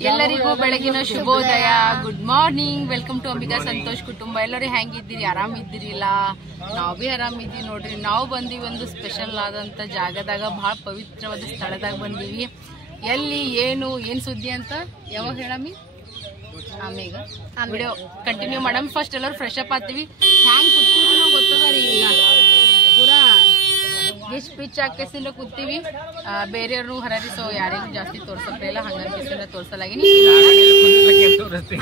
ಎಲ್ಲರಿಗೂ ಬೆಳಗಿನ ಶುಭೋದಯ. Good morning. Welcome to Ambika Santosh ಕುಟುಂಬ. ಎಲ್ಲರೂ ಹೆಂಗಿದ್ದೀರಿ? ಆರಾಮಿದ್ದೀರಿಲ್ಲ? ನಾವು ಬಿ ಆರಾಮಿದ್ದೀವಿ ನೋಡ್ರಿ. ನಾವು ಬಂದೀವಿ ಒಂದು ಸ್ಪೆಷಲ್ ಆದಂತ ಜಾಗದಾಗ, ಬಹಳ ಪವಿತ್ರವಾದ ಸ್ಥಳದಾಗ ಬಂದೀವಿ. ಎಲ್ಲಿ ಏನು ಸುದ್ದಿ ಅಂತ ಯಾವಾಗ ಹೇಳಮ್ಮಿ? ಆಮೇಗ ವಿಡಿಯೋ ಕಂಟಿನ್ಯೂ ಮಾಡಮ್. ಫಸ್ಟ್ ಎಲ್ಲರೂ ಫ್ರೆಶ್ ಅಪ್ ಆಗ್ತೀವಿ. ಹ್ಯಾಂಗ್ ಕೂತೀವಿ ನಾವು ಗೊತ್ತದ ರೀ. ಈಗ ಪೂರಾ ಗಿಚ್ ಪಿಚ್ ಹಾಕಿಸಿಂದ ಕೂತೀವಿ. ಬೇರೆಯವ್ರು ಹರರಿ, ಸೊ ಯಾರಿಗೂ ಜಾಸ್ತಿ ತೋರ್ಸಕ್ಕೆ ಇಲ್ಲ, ಹಂಗಾಗಿ ತೋರ್ಸಲಾಗಿ.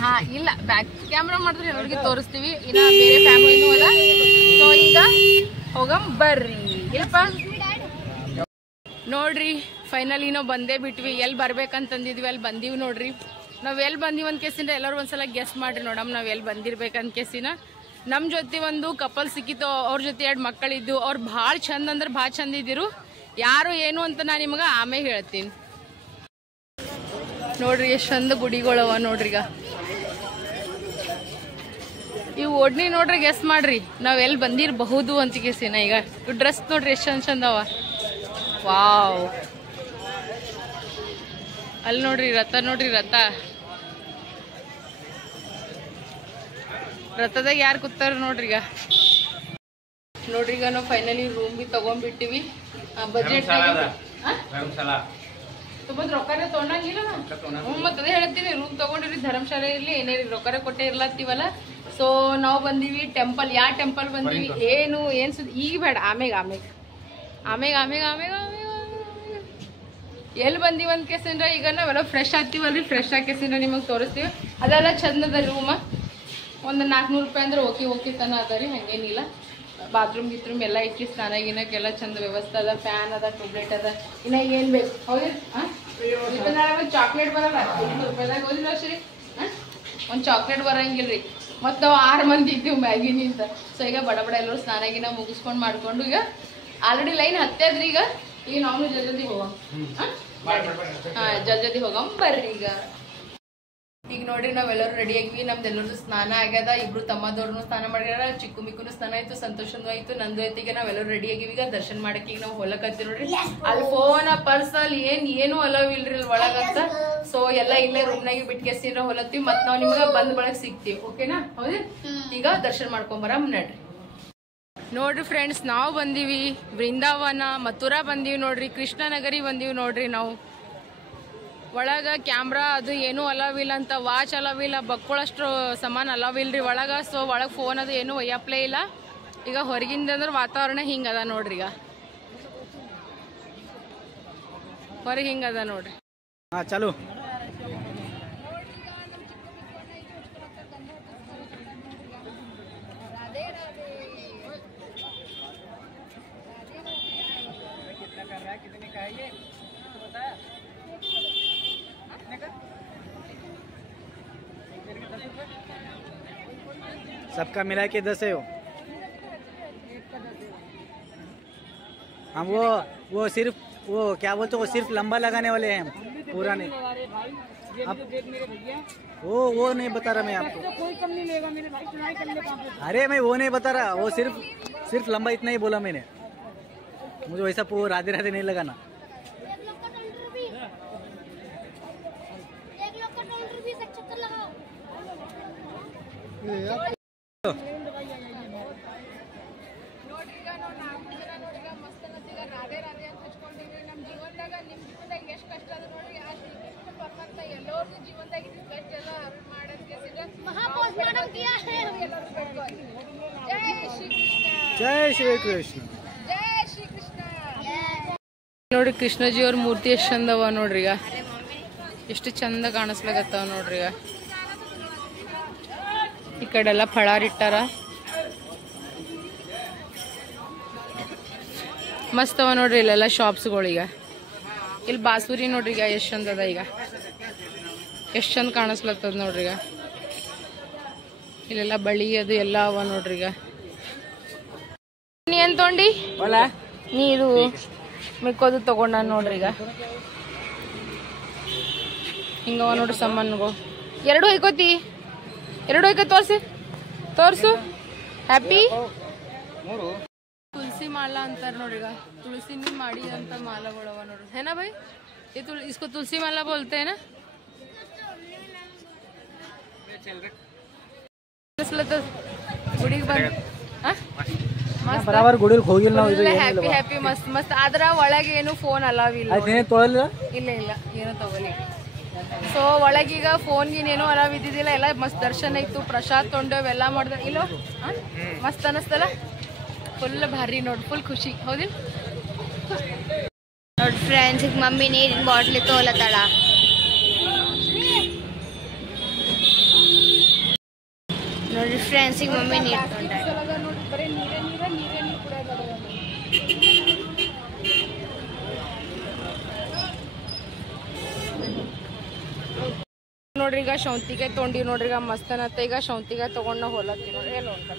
ಹಾ ಇಲ್ಲ, ಬ್ಯಾಕ್ ಕ್ಯಾಮ್ರಾ ಮಾಡಿದ್ರೆ ಎಲ್ಲರಿಗೆ ತೋರಿಸ್ತೀವಿ. ಇನ್ನ ಬೇರೆ ಫ್ಯಾಮಿಲಿನೂ ಅದ. ಸೊ ಈಗ ಹೋಗಮ್ ಬರ್ರಿ. ಇಲ್ಪ ನೋಡ್ರಿ, ಫೈನಲಿ ನಾವು ಬಂದೇ ಬಿಟ್ವಿ. ಎಲ್ಲಿ ಬರ್ಬೇಕಂತಂದಿದ್ವಿ ಅಲ್ಲಿ ಬಂದೀವಿ ನೋಡ್ರಿ. ನಾವ್ ಎಲ್ಲಿ ಬಂದೀವಿ ಅಂದ್ ಕೇಸಿಂದ ಎಲ್ಲರೂ ಒಂದ್ಸಲ ಗೆಸ್ ಮಾಡ್ರಿ ನೋಡಮ್ ನಾವ್ ಎಲ್ಲಿ ಬಂದಿರ್ಬೇಕಂತ ಕೇಸಿನ. ನಮ್ ಜೊತೆ ಒಂದು ಕಪಲ್ ಸಿಕ್ಕಿತ್ತು, ಅವ್ರ ಜೊತೆ 2 ಮಕ್ಕಳಿದ್ದು. ಅವ್ರು ಭಾಳ ಚಂದ ಅಂದ್ರೆ ಭಾಳ ಚಂದ ಇದ್ದಿರು. ಯಾರು ಏನು ಅಂತ ನಾ ನಿಮ್ಗ ಆಮೇಲೆ ಹೇಳ್ತೀನಿ. ನೋಡ್ರಿ ಎಷ್ಟು ಚಂದ ಗುಡಿಗಳವ ನೋಡ್ರಿ. ಈಗ ಇವು ಓಡ್ನಿ ನೋಡ್ರಿ, ಗೆಸ್ ಮಾಡ್ರಿ ನಾವ್ ಎಲ್ಲಿ ಬಂದಿರಬಹುದು ಅಂತ ಕೇಸಿನ. ಈಗ ಡ್ರೆಸ್ ನೋಡ್ರಿ ಎಷ್ಟು ಚಂದ ಚಂದವ. ವಾವ್, ಅಲ್ಲಿ ನೋಡ್ರಿ ರಥ, ನೋಡ್ರಿ ರಥದಾಗ ಯಾರು ಕೂತಾರ ನೋಡ್ರಿ. ಈಗ ನಾವು ಫೈನಲಿ ರೂಮ್ ಬಿ ತಗೊಂಡ್ಬಿಟ್ಟಿವಿ. ಬಜೆಟ್ ರೊಕ್ಕನೇ ತೊಗೊಂಡಂಗಿಲ್ಲ. ಮತ್ತೆ ಅದೇ ಹೇಳ್ತೀನಿ, ರೂಮ್ ತಗೊಂಡಿರಿ, ಧರ್ಮಶಾಲೆ ಇರ್ಲಿ ಏನೇ ರೊಕ್ಕನೇ ಕೊಟ್ಟೆ ಇರ್ಲತ್ತೀವಲ್ಲ. ಸೊ ನಾವು ಬಂದೀವಿ ಟೆಂಪಲ್. ಯಾವ ಟೆಂಪಲ್ ಬಂದೀವಿ, ಏನ್ ಸುದ್ದಿ ಈಗ ಬೇಡ, ಆಮೇಗ ಎಲ್ಲಿ ಬಂದೀವಿ ಅಂತ ಕೇಸಿಂದ್ರ. ಈಗ ನಾವೆಲ್ಲ ಫ್ರೆಶ್ ಆಗ್ತೀವಲ್ರಿ, ಫ್ರೆಶ್ ಹಾಕಿಸಿಂದ್ರ ನಿಮಗೆ ತೋರಿಸ್ತೀವಿ. ಅದೆಲ್ಲ ಚಂದದ ರೂಮ. ಒಂದು 400 ರೂಪಾಯಿ ಅಂದ್ರೆ ಓಕೆ ತನ ಅದ ರೀ, ಹಂಗೇನಿಲ್ಲ. ಬಾತ್ರೂಮ್ ಗಿತ್ರೂಮ್ ಎಲ್ಲ ಇಕ್ಕಿ, ಸ್ನಾನ ಗಿನಕ್ಕೆಲ್ಲ ಚಂದ ವ್ಯವಸ್ಥೆ ಅದ. ಫ್ಯಾನ್ ಅದ, ಟ್ಯೂಬ್ಲೈಟ್ ಅದ. ಇನ್ನ ಏನ್ ಬೇಕು ಹೌದು. ಚಾಕ್ಲೇಟ್ ಬರಲ್ಲ 200 ರೂಪಾಯಿದಾಗ ಹೋದಿಲ್ಲ ಶ್ರೀ. ಒಂದು ಚಾಕ್ಲೇಟ್ ಬರಂಗಿಲ್ರಿ. ಮತ್ತು ನಾವು 6 ಮಂದಿ ಇದ್ದೀವಿ ಮ್ಯಾಗಿನಿಂದ. ಸೊ ಈಗ ಬಡ ಎಲ್ಲರೂ ಸ್ನಾನ ಗಿನ ಮುಗಿಸ್ಕೊಂಡು ಮಾಡ್ಕೊಂಡು ಈಗ ಆಲ್ರೆಡಿ ಲೈನ್ ಹತ್ತದ್ರಿ. ಈಗ ನಾವು ಜಲ್ದಿ ಹೋಗಮ್. ಜಲ್ದಿ ಹೋಗಮ್ ಬರ್ರಿ. ಈಗ ನೋಡ್ರಿ ನಾವೆಲ್ಲರೂ ರೆಡಿ ಆಗಿವಿ. ನಮ್ದೆಲ್ಲರೂ ಸ್ನಾನ ಆಗ್ಯದ. ಇಬ್ರು ತಮ್ಮದವ್ರು ಸ್ನಾನ ಮಾಡ್ಯಾರ. ಚಿಕ್ಕು ಮಿಕ್ಕುನು ಸ್ನಾನ ಆಯ್ತು, ಸಂತೋಷಂದು ಆಯ್ತು, ನಂದು ಆಯ್ತು. ಈಗ ನಾವೆಲ್ಲರೂ ರೆಡಿ ಆಗಿವಿ. ಈಗ ದರ್ಶನ ಮಾಡಕ್ಕೆ ಈಗ ನಾವು ಹೊಲಕತ್ತೀವಿ ನೋಡ್ರಿ. ಅಲ್ಲಿ ಫೋನ್ ಪರ್ಸ್ ಅಲ್ಲಿ ಏನು ಅಲವ್ ಇಲ್ರಿ ಅಲ್ಲಿ ಒಳಗಂತ. ಸೊ ಎಲ್ಲ ಇಲ್ಲೇ ರೂಮ್ನಾಗ ಬಿಟ್ಕೆಸಿರ ಹೊಲತ್ತೀವಿ. ಮತ್ ನಾವ್ ನಿಮ್ಗ ಬಂದ್ ಬಳಕ್ ಸಿಗ್ತೀವಿ. ಓಕೆನಾ? ಹೌದು. ಈಗ ದರ್ಶನ ಮಾಡ್ಕೊಂಬರಮ್ ನಡ್ರಿ. ನೋಡ್ರಿ ಫ್ರೆಂಡ್ಸ್, ನಾವು ಬಂದೀವಿ ಬೃಂದಾವನ, ಮಥುರಾ ಬಂದೀವಿ ನೋಡ್ರಿ, ಕೃಷ್ಣನಗರಿ ಬಂದೀವಿ ನೋಡ್ರಿ. ನಾವು ಒಳಗ ಕ್ಯಾಮ್ರಾ ಅದು ಏನೂ ಅಲವಿಲ್ಲ ಅಂತ, ವಾಚ್ ಅಲವಿಲ್ಲ, ಬಕ್ಕೊಳ್ಳಷ್ಟು ಸಾಮಾನು ಅಲವಿಲ್ರಿ ಒಳಗ. ಸೊ ಒಳಗೆ ಫೋನ್ ಅದು ಏನೂ ಒಯ್ಯಪ್ಲೇ ಇಲ್ಲ. ಈಗ ಹೊರಗಿಂದ ಅಂದ್ರೆ ವಾತಾವರಣ ಹಿಂಗದ ನೋಡ್ರಿ. ಈಗ ಹೊರಗೆ ಹಿಂಗದ ನೋಡ್ರಿ. ಚಲೋ सबका मिला के 10 है हम वो सिर्फ वो क्या बोलते वो सिर्फ लंबा लगाने वाले हैं, पूरा नहीं। वो नहीं बता रहा मैं आपको। कोई कम नहीं लेगा मेरे भाई, सुनाई कर ले। अरे मैं वो नहीं बता रहा, वो सिर्फ लंबा इतना ही बोला मैंने। मुझे वैसा राधे राधे नहीं लगाना। जय श्री कृष्ण. ನೋಡ್ರಿ ಕೃಷ್ಣಜಿ ಅವ್ರ ಮೂರ್ತಿ ಎಷ್ಟು ಚಂದವ ನೋಡ್ರಿ. ಈಗ ಎಷ್ಟು ಚಂದ ಕಾಣಿಸ್ಲಾಗತ್ತಾವ ನೋಡ್ರಿ. ಈಗ ಈ ಕಡೆ ಎಲ್ಲ ಫಳಾರಿಟ್ಟಾರ, ಮಸ್ತ್ ಅವ ನೋಡ್ರಿ. ಇಲ್ಲೆಲ್ಲ ಶಾಪ್ಸ್ಗಳು. ಈಗ ಇಲ್ಲಿ ಬಾಸುರಿ ನೋಡ್ರಿ. ಈಗ ಎಷ್ಟು ಚಂದ ಅದ. ಈಗ ಎಷ್ಟು ಚಂದ ಕಾಣಿಸ್ಲತ್ತದ ನೋಡ್ರಿ. ಈಗ ಇಲ್ಲೆಲ್ಲ ಬಳಿ ಅದು ಎಲ್ಲ ಅವ ನೋಡ್ರಿ. ಈಗ ನೀ ಏನ್ ತೊಗೊಂಡಿ? ನೀ ಇದು ಮಿಕ್ಕೋದು ತಗೊಂಡ ನೋಡ್ರಿ. ಈಗ ಹಿಂಗವ ನೋಡ್ರಿ ಸಾಮಾನುಗಳು. 2 ಐಕೋತಿ, 2 ಐಕೋ ತೋರ್ಸು. ಹ್ಯಾಪಿ ತುಳಸಿ ಮಾಲಾ ಅಂತಾರ ನೋಡ್ರಿ. ಈಗ ತುಳಸಿನಿ ಮಾಡಿ ಅಂತ ಮಾಲಾಗಳವ ನೋಡ್ರಿ. है ना भाई? ये इसको तुलसी माला बोलते हैं ना? ಗುಡಿಗೆ ಬಂದು ಬರಾಬರ್ ಗುಡಿಗೆ ಹೋಗಿಲ್ಲ ನಾವು. ಇದು ಹ್ಯಾಪಿ ಹ್ಯಾಪಿ ಮಸ್ತ್ ಮಸ್ತ್. ಆದ್ರ ಒಳಗೆ ಏನು ಫೋನ್ ಅಲಾವ್ ಇಲ್ಲ. ತೊಳಲ್ಲ ಇಲ್ಲ ಇಲ್ಲ ಏನು ತಗೊಳ್ಳಿ. ಸೊ ಒಳಗೀಗ ಫೋನ್ ಗೀನೇನು ಅಲಾವ್ ಇದ್ದಿದ್ದಿಲ್ಲ. ಎಲ್ಲ ಮಸ್ತ್ ದರ್ಶನ ಇತ್ತು, ಪ್ರಸಾದ್ ತೊಗೊಂಡೇವ್, ಎಲ್ಲ ಮಾಡ್ದ. ಇಲ್ಲೋ ಮಸ್ತ್ ಅನಸ್ತಲ್ಲ, ಫುಲ್ ಭಾರಿ ನೋಡಿ, ಫುಲ್ ಖುಷಿ. ಹೌದಿಲ್ಲ ನೋಡಿ ಫ್ರೆಂಡ್ಸ್, ಈಗ ಮಮ್ಮಿ ನೀರಿನ ಬಾಟ್ಲಿ ತೋಲತ್ತಾಳ. ನೋಡಿ ಫ್ರೆಂಡ್ಸ್, ಈಗ ಮಮ್ಮಿ ನೀರು ತೊಗೊಂಡಾಳ. ನೋಡಿ ಬರೀ ನೀರೇ ನೀರು ಕುಡಿಯೋದು. ನೋಡ್ರಿ ಈಗ ಶೌಂತಿಗೆ ತೊಗೊಂಡಿವಿ ನೋಡ್ರಿ. ಈಗ ಮಸ್ತ್ ಅನ್ನತ್ತ. ಈಗ ಶೌಂತಿಗೆ ತೊಗೊಂಡು ನಾವು ಹೊಲತ್ತೀವಿ ನೋಡ್ರಿ. ಎಲ್ಲ ಉಂಟ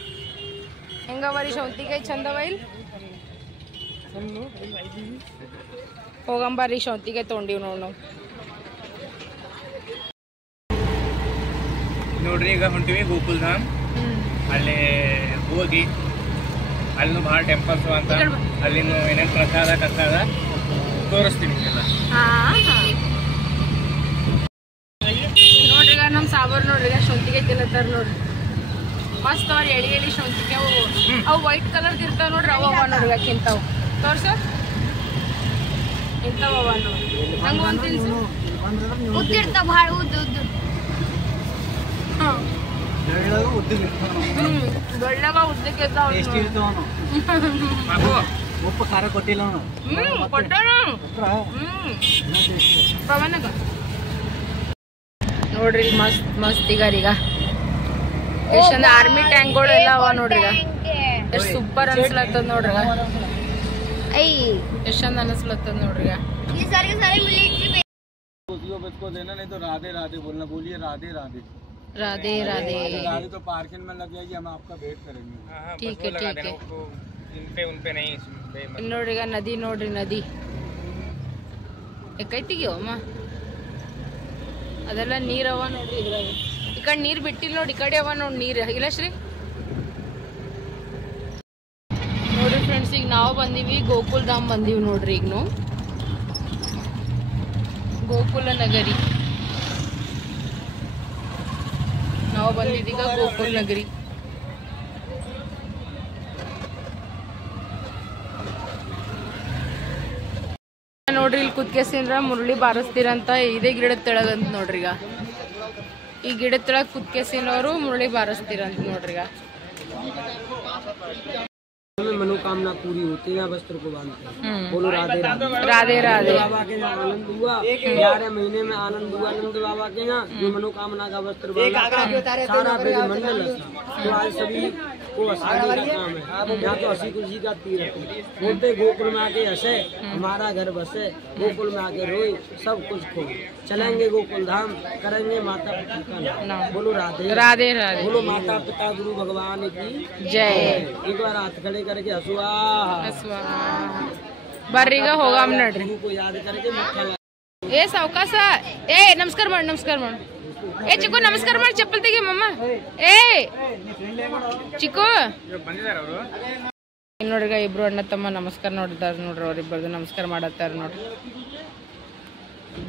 ಹೆಂಗವ ರೀ ಶೌಂತಿಗೆ, ಚಂದವ ಇಲ್ಲಿ ಹೋಗಂಬರ್ರಿ. ಶೌಂತಿಗೆ ತೊಗೊಂಡಿವಿ ನೋಡಿ ನಾವು. ನೋಡ್ರಿ ಈಗ ಹೊಂಟಿವಿ ಗೋಕುಲ್ ಧಾಮ್. ಅಲ್ಲಿ ಹೋಗಿ ಅಲ್ಲಿನೂ ಭಾಳ ಟೆಂಪಲ್ಸ್ ಅಂತ, ಅಲ್ಲಿನೂ ಏನೇನು ಪ್ರಸಾದ ತೋರಿಸ್ತೀನಿ ಎಲ್ಲ. ನೋಡ್ರಿ ಈಗ ನಮ್ಮ ಸಾಬರ್ ನೋಡ್ರಿ ಈಗ ಶೌಂತಿಗೆ ತಿನ್ನತ್ತಾರ ನೋಡ್ರಿ. ಮಸ್ತ್ ಅವ್ರ ಎಳಿ ಎಳಿ ಶೌಂತಿಗೆ. ಅವು ವೈಟ್ ಕಲರ್ ಇರ್ತಾವ ನೋಡ್ರಿ, ಅವ ಅವ ನೋಡ್ರಿ ಈಗ ತಿಂತಾವ. ತೋರ್ಸ ಇಂಥವ ಅವ ನೋಡ್ರಿ. ನಂಗೆ ಒಂದು ತಿನ್ಸು. ಉದ್ದಿರ್ತಾವ ಭಾಳ ಉದ್ದು ಉದ್ದು. ದೊಡ್ಡವ ಉದ್ದಕ್ಕೆ ಇರ್ತಾವ. ಉಪ್ಪು ಖಾರ ಕೊಟ್ಟಿಲ್ಲ ಕೊಟ್ಟಾನ ಪವನಗ. ನೋಡ್ರಿ ಮಸ್ತ್ ಮಸ್ತ್ ಈಗ ಎಷ್ಟೊಂದು ಆರ್ಮಿ ಟ್ಯಾಂಕ್ಗಳು ಎಲ್ಲ ಅವ ನೋಡ್ರಿ. ಎಷ್ಟು ಸೂಪರ್ ಅನ್ಸ್ಲತ್ತದ ನೋಡ್ರಿ. ಎಷ್ಟೊಂದು ಅನಿಸ್ಲತ್ತದ ನೋಡ್ರಿ. ये सारे मिलिट्री को देना नहीं तो राधे राधे बोलना. बोलिए राधे राधे. राधे राधे. गाड़ी तो पार्किंग में लग जाएगी, हम आपका वेट करेंगे. ठीक है ठीक है. उन पे नहीं. ಇಲ್ಲಿ ನೋಡ್ರಿ ಈಗ ನದಿ ನೋಡ್ರಿ, ನದಿ ಎಕೈತಿಗೆ ಅಮ್ಮ ಅದೆಲ್ಲ ನೀರವ ನೋಡ್ರಿ. ಇದ್ರಾಗ ಈ ಕಡೆ ನೀರ್ ಬಿಟ್ಟಿಲ್ಲ ನೋಡಿ, ಈ ಕಡೆ ಅವ ನೋಡಿ ನೀರ್. ಇಲ್ಲ ಶ್ರೀ ನೋಡ್ರಿ ಫ್ರೆಂಡ್ಸ್, ಈಗ ನಾವು ಬಂದೀವಿ ಗೋಕುಲ್ ಧಾಮ್ ಬಂದೀವಿ ನೋಡ್ರಿ. ಈಗ ನಾವು ಗೋಕುಲ ನಗರಿ ನಾವು ಬಂದಿದ್ದೀಗ ಗೋಕುಲ್ ನಗರಿ. ನೋಡ್ರಿ ಇಲ್ಲಿ ಕುತ್ಕೆಸಿಂದ್ರ ಮುರುಳಿ ಬಾರಿಸ್ತೀರಂತ ಇದೇ ಗಿಡದ ತೆಳಗಂತ ನೋಡ್ರಿ. ಈಗ ಈ ಗಿಡದ ತೆಳಗ್ ಕುತ್ಕೆಸಿನವರು ಮುರುಳಿ ಬಾರಿಸ್ತೀರಂತ ನೋಡ್ರಿ. ಈಗ मनोकामना पूरी होती है, वस्त्र को बांधते हैं. बोलो राधे राधे. राधे राधे. बाबा के यहाँ आनंद हुआ, 11 महीने में आनंद हुआ. आनंद बाबा के यहाँ जो मनोकामना का वस्त्र बांधा सारा मंडल तो आज सभी को हंसाने का काम है. यहाँ तो हंसी खुशी का तीरथ है. बोलते गोकुल में आके हंसे, हमारा घर बसे. गोकुल में आके रोए, सब कुछ खो. चलेंगे गोकुल धाम, करेंगे माता पिता का नाम. बोलो राधे राधे राधे. बोलो माता पिता गुरु भगवान की जय. एक बार हाथ खड़े करके हंसुआ ಬರ್ರಿ ಈಗ ಹೋಗಾಮ್ ನೋಡ್ರಿ. को याद करके मक्खा ಏ ಸಾವ್ಕಾಸ. ಏ ನಮಸ್ಕಾರ ಮಾಡಿ, ನಮಸ್ಕಾರ ಮಾಡಿ. ಏ ಚಿಕ್ಕು ನಮಸ್ಕಾರ ಮಾಡಿ, ಚಪ್ಪಲ್ ತೆಗಿ ಮಮ್ಮ. ಏ ಚಿಕ್ಕು ನೋಡ್ರಿ ಇಬ್ರು ಅಣ್ಣ ತಮ್ಮ ನಮಸ್ಕಾರ ನೋಡಿದಾರ ನೋಡ್ರಿ. ಅವ್ರಿಬ್ಬರದು ನಮಸ್ಕಾರ ಮಾಡತ್ತಾರ ನೋಡ್ರಿ.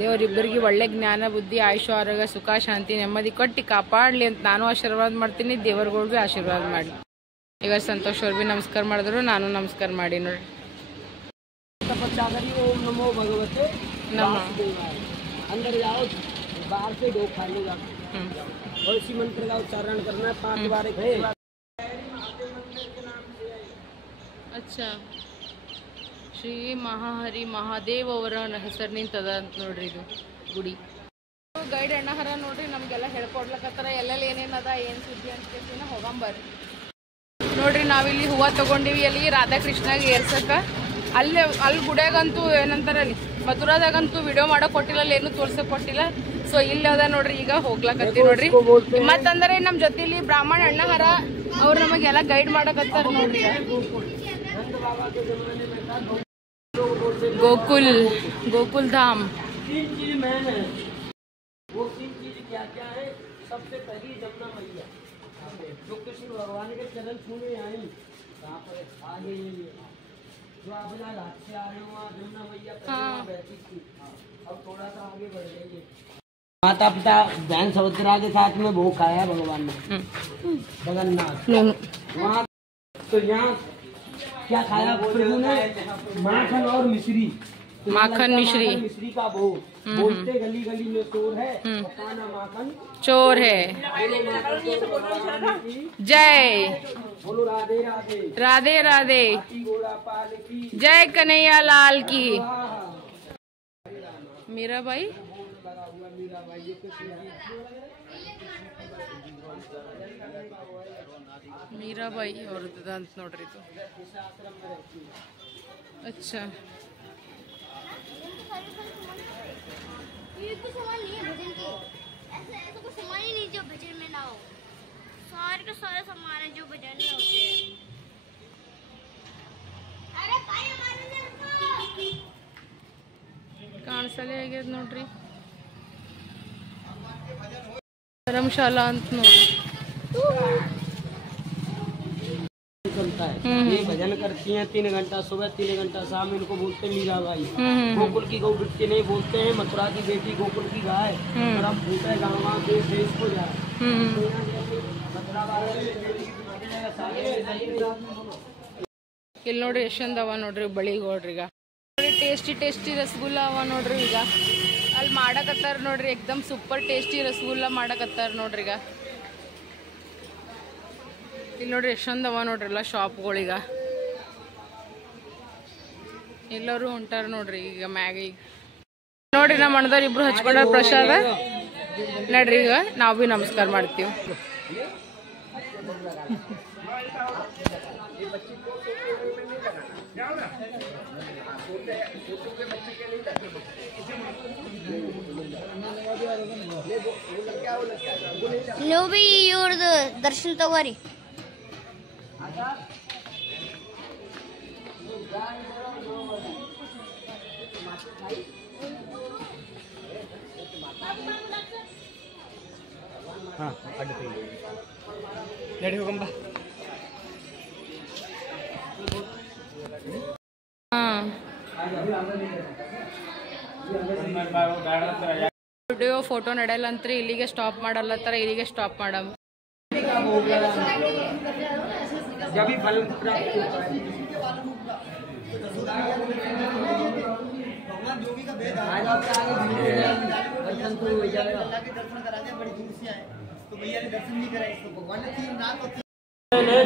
ದೇವ್ರಿಬ್ಬರಿಗೆ ಒಳ್ಳೆ ಜ್ಞಾನ ಬುದ್ಧಿ ಆಯುಷ ಆರೋಗ್ಯ ಸುಖ ಶಾಂತಿ ನೆಮ್ಮದಿ ಕೊಟ್ಟು ಕಾಪಾಡ್ಲಿ ಅಂತ ನಾನು ಆಶೀರ್ವಾದ ಮಾಡ್ತೀನಿ. ದೇವರುಗಳು ಭೀ ಆಶೀರ್ವಾದ ಮಾಡಿ. ಈಗ ಸಂತೋಷ್ ಅವ್ರು ಭೀ ನಮಸ್ಕಾರ ಮಾಡಿದ್ರು, ನಾನು ನಮಸ್ಕಾರ ಮಾಡಿ ನೋಡ್ರಿ. तपस्या करी. ओम नमो भगवते वासुदेवाय. अंदर जाओ, बाहर से डो खा लो जाओ. और इसी मंत्र का उच्चारण करना है 5 बार. अच्छा ಶ್ರೀ ಮಹಾಹರಿ ಮಹಾದೇವ್ ಅವರ ಹೆಸರಿನಿಂತದ ಅಂತ ನೋಡ್ರಿ ಇದು ಗುಡಿ. ಗೈಡ್ ಅಣ್ಣಹರ ನೋಡ್ರಿ ನಮ್ಗೆಲ್ಲ ಹೇಳ್ಕೊಡ್ಲಕತ್ತಾರ ಎಲ್ಲೆಲ್ಲಿ ಏನೇನದ ಏನ್ ಸುದ್ದಿ ಅಂತ ಕೇಳ್ತೀನ. ಹೋಗಂಬರ್ರಿ ನೋಡ್ರಿ. ನಾವಿಲ್ಲಿ ಹೂವು ತಗೊಂಡಿವಿ ಅಲ್ಲಿ ರಾಧಾಕೃಷ್ಣಗೆ ಏರ್ಸಕ್ಕ. ಅಲ್ಲಿ ಗುಡಿಯಾಗಂತೂ ಏನಂತಾರ ಅಲ್ಲಿ ಮಥುರಾದಾಗಂತೂ ವಿಡಿಯೋ ಮಾಡಕ್ ಕೊಟ್ಟಿಲ್ಲ, ಅಲ್ಲಿ ಏನು ತೋರ್ಸಕ್ ಕೊಟ್ಟಿಲ್ಲ. ಸೊ ಇಲ್ಲಿ ಅದ ನೋಡ್ರಿ. ಈಗ ಹೋಗ್ಲಕತ್ತಿ ನೋಡ್ರಿ. ಮತ್ತಂದ್ರೆ ನಮ್ ಜೊತೆಲಿ ಬ್ರಾಹ್ಮಣ ಅಣ್ಣಹರ ಅವ್ರು ನಮಗೆಲ್ಲ ಗೈಡ್ ಮಾಡಕತ್ತಾರ ನೋಡ್ರಿ. गोकुल गोकुल धाम. 3 चीज मैंने है. वो 3 चीज क्या क्या है? सबसे पहली जमुना मैया जो कृष्ण भगवान के चरण छूने आई. कहाँ पर आगे जो आप घाट से आ रहे हो, जमुना मैया बहती थी. अब थोड़ा सा आगे बढ़ जाइए. माता पिता बहन सुभद्रा के साथ में भोग खाया भगवान ने जगन्नाथ वहाँ। तो यहाँ क्या खाया प्रभु ने? माखन और मिश्री। माखन मिश्री का भोग। बोलते गली गली में चोर है, खाना माखन चोर है। जय बोलो राधे राधे राधे राधे, घोड़ा पाल की जय कन्हैया लाल की। मीराबाई मीराबाई ಅವ್ರದ್ದು ಅಂತ ನೋಡ್ರಿ ಇದು. अच्छा ये कुछ सामान नहीं है भजन के, ऐसा कुछ सामान ही नहीं जो भजन में ना हो। सारे के सारे सामान है जो भजन में होते हैं। अरे भाई हमारे लिए ಕಾಣಿಸಲೇ ಆಗ್ಯದ ನೋಡ್ರಿ ಧರ್ಮಶಾಲಾ ಅಂತ ನೋಡ್ರಿ. चलता है। ये भजन करती हैं 3 घंटा सुबह 3 घंटा शाम। इनको बोलते हैं मीराबाई। गोकुल की गौ बिट्टी नहीं बोलते हैं, मथुरा की बेटी गोकुल की गाय। और हम भूखे गाँव गाँव देश को जाए। ಇಲ್ಲಿ ನೋಡ್ರಿ ಎಷ್ಟೊಂದು ಅವ ನೋಡ್ರಿ ಬಳಿಗೋಡ್ರಿ. ಈಗ ಟೇಸ್ಟಿ ಟೇಸ್ಟಿ ರಸಗುಲ್ಲ ಅವ ನೋಡ್ರಿ. ಈಗ ಅಲ್ಲಿ ಮಾಡಕತ್ತಾರ ನೋಡ್ರಿ, ಎಕ್ದಮ್ ಸೂಪರ್ ಟೇಸ್ಟಿ ರಸಗುಲ್ಲ ಮಾಡಕತ್ತಾರ ನೋಡ್ರಿ. ಈಗ ಇಲ್ಲಿ ನೋಡ್ರಿ ಎಷ್ಟೊಂದು ಅವ ನೋಡ್ರಿ ಎಲ್ಲ ಶಾಪ್ಗಳೀಗ. ಎಲ್ಲರೂ ಹೊಂಟಾರ ನೋಡ್ರಿ ಈಗ ಮ್ಯಾಗ. ಈಗ ನೋಡ್ರಿ ನಮ್ಮ ಅಣ್ಣದವ್ರು ಇಬ್ರು ಹಚ್ಕೊಂಡ ಪ್ರಸಾದ ನಡ್ರಿ. ಈಗ ನಾವು ಭೀ ನಮಸ್ಕಾರ ಮಾಡ್ತೀವಿ. ನೀವು ಬಿ ಇವ್ರದ್ದು ದರ್ಶನ ತಗೋರಿ. हाँ रेडी हो गंबा. ವಿಡಿಯೋ ಫೋಟೋ ನಡೆಯಲ್ಲ ಅಂತ್ರಿ ಇಲ್ಲಿಗೆ ಸ್ಟಾಪ್ ಮಾಡಲ್ಲತ್ತಾರ. ಇಲ್ಲಿಗೆ ಸ್ಟಾಪ್ ಮಾಡಮ್.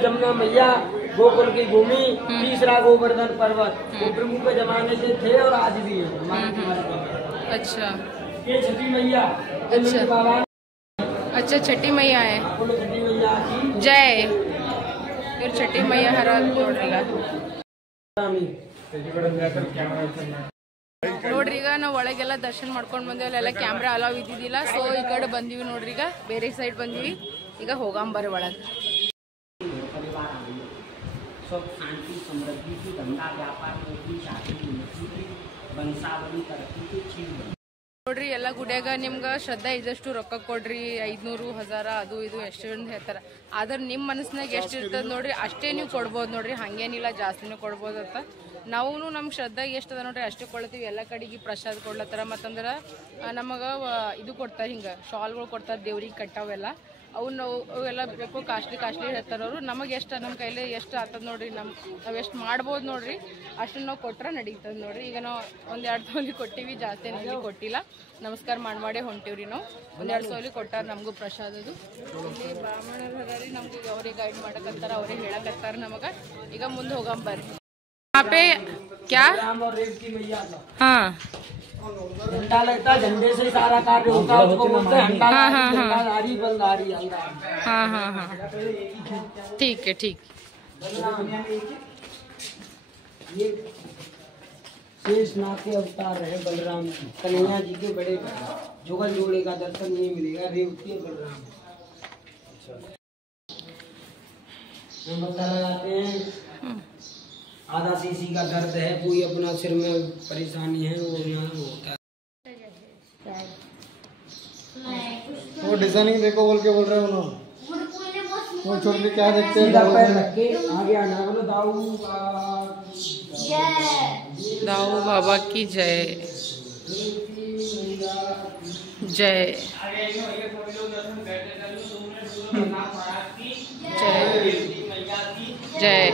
जमुना मैया गोकुल की भूमि, तीसरा गोवर्धन पर्वत प्रभु के जमाने से थे और आज भी है। अच्छा ये छठी मैया। अच्छा अच्छा छठी मैया है. छठी मैया की जय. ಇವ್ರು छठी मैया ಹರ ನೋಡ್ರಿ. ನೋಡ್ರಿ ಈಗ ನಾವು ಒಳಗೆಲ್ಲ ದರ್ಶನ ಮಾಡ್ಕೊಂಡು ಬಂದೇವಿ. ಅಲ್ಲೆಲ್ಲ ಕ್ಯಾಮ್ರಾ ಅಲೌ ಇದ್ದಿದ್ದಿಲ್ಲ. ಸೊ ಈ ಕಡೆ ಬಂದಿವಿ ನೋಡ್ರಿ. ಈಗ ಬೇರೆ ಸೈಡ್ ಬಂದಿವಿ. ಈಗ ಹೋಗಂಬರ್ರಿ ಒಳಗೆ. शांति समृद्धि की धंधा व्यापार की शादी बंसावली तरक्की की चीज ನೋಡ್ರಿ ಎಲ್ಲ ಗುಡಿಯಾಗ ನಿಮ್ಗೆ ಶ್ರದ್ಧೆ ಇದ್ದಷ್ಟು ರೊಕ್ಕ ಕೊಡ್ರಿ. 500 1000 ಅದು ಇದು ಎಷ್ಟೊಂದು ಹೇಳ್ತಾರೆ. ಆದ್ರೆ ನಿಮ್ಮ ಮನಸ್ಸಿನಾಗ ಎಷ್ಟು ಇರ್ತದೆ ನೋಡ್ರಿ ಅಷ್ಟೇ ನೀವು ಕೊಡ್ಬೋದು ನೋಡ್ರಿ. ಹಂಗೇನಿಲ್ಲ ಜಾಸ್ತಿನೂ ಕೊಡ್ಬೋದು ಅಂತ. ನಾವು ನಮ್ಮ ಶ್ರದ್ಧೆ ಎಷ್ಟು ಅದ ನೋಡ್ರಿ ಅಷ್ಟೇ ಕೊಡ್ತೀವಿ. ಎಲ್ಲ ಕಡೆಗೆ ಪ್ರಸಾದ ಕೊಡ್ಲತ್ತಾರ. ಮತ್ತಂದ್ರೆ ನಮಗೆ ಇದು ಕೊಡ್ತಾರೆ, ಹಿಂಗೆ ಶಾಲ್ಗಳು ಕೊಡ್ತಾರೆ ದೇವ್ರಿಗೆ ಕಟ್ಟಾವೆಲ್ಲ. ಅವೆಲ್ಲ ಬೇಕು ಕಾಸ್ಟ್ಲಿ ಹೇಳ್ತಾರೆ ಅವರು. ನಮಗೆ ಎಷ್ಟು ನಮ್ಮ ಕೈಲಿ ಎಷ್ಟು ಆಗ್ತದೆ ನೋಡ್ರಿ, ನಾವು ಎಷ್ಟು ಮಾಡ್ಬೋದು ನೋಡ್ರಿ ಅಷ್ಟು ನಾವು ಕೊಟ್ರೆ ನಡೀತದೆ ನೋಡ್ರಿ. ಈಗ ನಾವು 1-2 ತೊಲಿ ಕೊಟ್ಟಿವಿ, ಜಾಸ್ತಿ ಏನಲ್ಲಿ ಕೊಟ್ಟಿಲ್ಲ. ನಮಸ್ಕಾರ ಮಾಡಿ ಹೊಂಟಿವ್ರಿ. ನಾವು 1-2 ತೊಲಿ ಕೊಟ್ಟಾರ ನಮಗೂ ಪ್ರಸಾದದು. ಇಲ್ಲಿ ಬ್ರಾಹ್ಮಣರು ಹದಾರಿ ನಮ್ಗೆ ಅವ್ರಿಗೆ ಗೈಡ್ ಮಾಡಕತ್ತಾರ, ಅವ್ರಿಗೆ ಹೇಳಕತ್ತಾರ ನಮಗೆ. ಈಗ ಮುಂದೆ ಹೋಗಂಬರ್ರಿ. पे क्या? हाँ झंडा लगता है, झंडे से सारा कार्य होता है। उसको बोलते हैं झंडाधारी बलधारी। हाँ हाँ हाँ ठीक है ठीक। ये शेषनाग के अवतार है बलराम जी, कन्हैया जी के बड़े जुगल जोड़े का दर्शन ये मिलेगा। रेवती बलराम लगाते हैं। आधा सीसी का दर्द है, कोई अपना सिर में परेशानी है वो यहाँ होता है। वो डिजाइनिंग देखो बोल के बोल रहे हो ना, वो छोड़ के क्या देखते हैं? पैर रख के आगे आना। बोलो दाऊ दाऊ बाबा की जय जय जय जय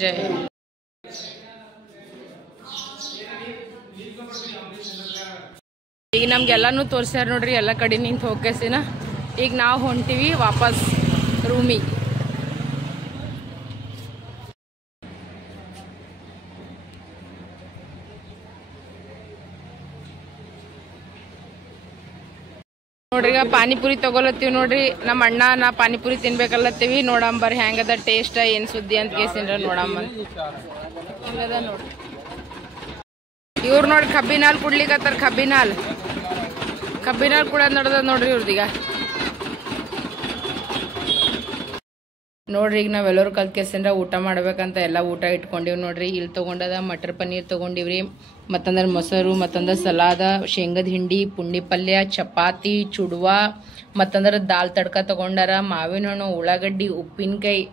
जय ಈಗ ನಮ್ಗೆಲ್ಲಾನು ತೋರಿಸ್ಯಾರ ನೋಡ್ರಿ, ಎಲ್ಲ ಕಡೆ ನಿಂತು ಹೋಗ್ಕೇಸಿನ ಈಗ ನಾವು ಹೊಂಟಿವಿ ವಾಪಸ್ ರೂಮಿಗೆ. ನೋಡ್ರಿ ಈಗ ಪಾನಿಪುರಿ ತಗೊಲತ್ತೀವಿ ನೋಡ್ರಿ. ನಮ್ಮ ಅಣ್ಣ ನಾ ಪಾನಿಪುರಿ ತಿನ್ಬೇಕಲ್ಲತ್ತೀವಿ. ನೋಡಂಬರ್ರಿ ಹೆಂಗದ ಟೇಸ್ಟ್ ಏನ್ ಸುದ್ದಿ ಅಂತ ಕೇಸಿಂದ್ರ ನೋಡಮ್ಮ. ಹೆಂಗದ ನೋಡ್ರಿ ಇವ್ರು ನೋಡಿ ಕಬ್ಬಿನ ಹಾಲು ಕುಡ್ಲಿಕ್ಕತ್ತಾರ. ಕಬ್ಬಿನ ಹಾಲು ಕುಡೋದು ನೋಡದ ನೋಡ್ರಿ ಇವ್ರದೀಗ. ನೋಡ್ರಿ ಈಗ ನಾವೆಲ್ಲರೂ ಕಲ್ತ್ಕೆಸಿಂದ ಊಟ ಮಾಡ್ಬೇಕಂತ ಎಲ್ಲ ಊಟ ಇಟ್ಕೊಂಡಿವ್ ನೋಡ್ರಿ. ಇಲ್ಲಿ ತಗೊಂಡದ ಮಟರ್ ಪನ್ನೀರ್ ತಗೊಂಡಿವ್ರಿ, ಮತ್ತಂದ್ರೆ ಮೊಸರು, ಮತ್ತಂದ್ರೆ ಸಲಾದ, ಶೇಂಗದ ಹಿಂಡಿ, ಪುಂಡಿ ಪಲ್ಯ, ಚಪಾತಿ, ಚುಡ್ವ, ಮತ್ತಂದ್ರೆ ದಾಲ್ ತಡ್ಕ ತಗೊಂಡಾರ, ಮಾವಿನ ಹಣ್ಣು, ಉಳ್ಳಾಗಡ್ಡಿ, ಉಪ್ಪಿನಕಾಯಿ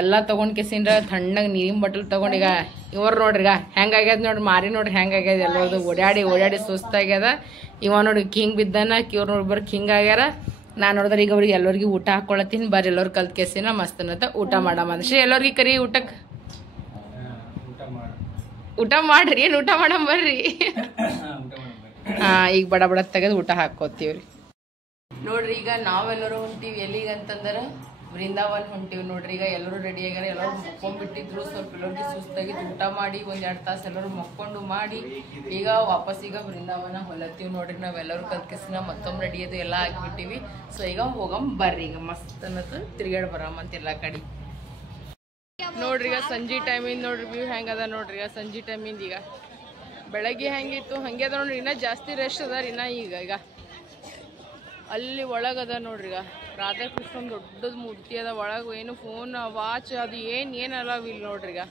ಎಲ್ಲ ತಗೊಂಡ್ ಕೆಸಿಂದ್ರ ತಣ್ಣಗೆ ನೀರಿನ ಬಾಟಲ್ ತಗೊಂಡ್ ಈಗ ಇವ್ರು ನೋಡ್ರಿ ಈಗ ಹೆಂಗಾಗ್ಯದ ನೋಡ್ರಿ. ಮಾರಿ ನೋಡ್ರಿ ಹೆಂಗಾಗ್ಯದ ಎಲ್ಲರದು ಓಡಾಡಿ ಸುಸ್ತಾಗ್ಯದ. ಇವ ನೋಡಿ ಕಿಂಗ್ ಬಿದ್ದಾನ, ಇವ್ರು ನೋಡಿ ಬರ್ರಿ ಹಿಂಗ್ ಆಗ್ಯಾರ. ನಾನು ನೋಡಿದ್ರೆ ಈಗ ಅವ್ರಿಗೆ ಎಲ್ಲರಿಗೂ ಊಟ ಹಾಕೊಳತ್ತೀನಿ. ಬರ್ರಿ ಎಲ್ಲರೂ ಕಲ್ತ್ ಕೆಸಿನ ಮಸ್ತನತ್ತ ಊಟ ಮಾಡಮ್ಮ ಅಂದ್ರೆ ಎಲ್ಲರಿಗೂ ಕರಿ ಊಟಕ್ಕೆ ಊಟ ಮಾಡ್ರಿ. ಏನ್ ಊಟ ಮಾಡಮ್ ಬರ್ರಿ. ಹಾ ಈಗ ಬಡ ಬಡ ತೆಗೆದು ಊಟ ಹಾಕೋತೀವ್ರಿ ನೋಡ್ರಿ. ಈಗ ನಾವೆಲ್ಲರೂ ಹೊಂಟಿವಿ ಎಲ್ಲಿಗಂತಂದ್ರ ಬೃಂದಾವನ್ ಹೊಂಟಿವಿ ನೋಡ್ರಿ. ಈಗ ಎಲ್ಲರೂ ರೆಡಿ ಆಗ್ಯಾರ. ಎಲ್ಲರೂ ಮಕ್ಕೊಂಡ್ಬಿಟ್ಟಿದ್ರು, ಸ್ವಲ್ಪ ಎಲ್ಲರಿಗೆ ಸುಸ್ತಾಗಿದ್ದು ಊಟ ಮಾಡಿ ಒಂದ್ 2 ತಾಸು ಎಲ್ಲರೂ ಮಕ್ಕೊಂಡು ಮಾಡಿ ಈಗ ವಾಪಸ್ ಈಗ ಬೃಂದಾವನ ಹೊಲತ್ತೀವಿ ನೋಡ್ರಿ. ನಾವೆಲ್ಲರೂ ಕಲ್ಕೆಸಿನ ಮತ್ತೊಮ್ಮೆ ರೆಡಿ ಅದು ಎಲ್ಲ ಆಗಿಬಿಟ್ಟಿವಿ. ಸೊ ಈಗ ಹೋಗಮ್ ಬರ್ರಿ, ಈಗ ಮಸ್ತ್ ಅನ್ನತ್ತು ತಿರ್ಗಾಡ್ ಬರಮ್ಮಂತ ಎಲ್ಲ ಕಡೆ ನೋಡ್ರಿ. ಈಗ ಸಂಜೆ ಟೈಮಿಂದ ನೋಡ್ರಿ ವ್ಯೂ ಹೆಂಗದ ನೋಡ್ರಿ. ಈಗ ಸಂಜೆ ಟೈಮಿಂದ ಈಗ ಬೆಳಗ್ಗೆ ಹೆಂಗಿತ್ತು ಹಂಗೆ ಅದ ನೋಡ್ರಿ. ಇನ್ನ ಜಾಸ್ತಿ ರಶ್ ಅದ ಇನ್ನ ಈಗ ಅಲ್ಲಿ ಒಳಗದ ನೋಡ್ರಿ. ಈಗ ರಾಧಾಕೃಷ್ಣನ್ ದೊಡ್ಡದ ಮೂರ್ತಿ ಅದ ಒಳಗೆ. ಏನು ಫೋನ್ ವಾಚ್ ಅದು ಏನಲ್ಲ ಇಲ್ಲಿ ನೋಡ್ರಿ. ಈಗ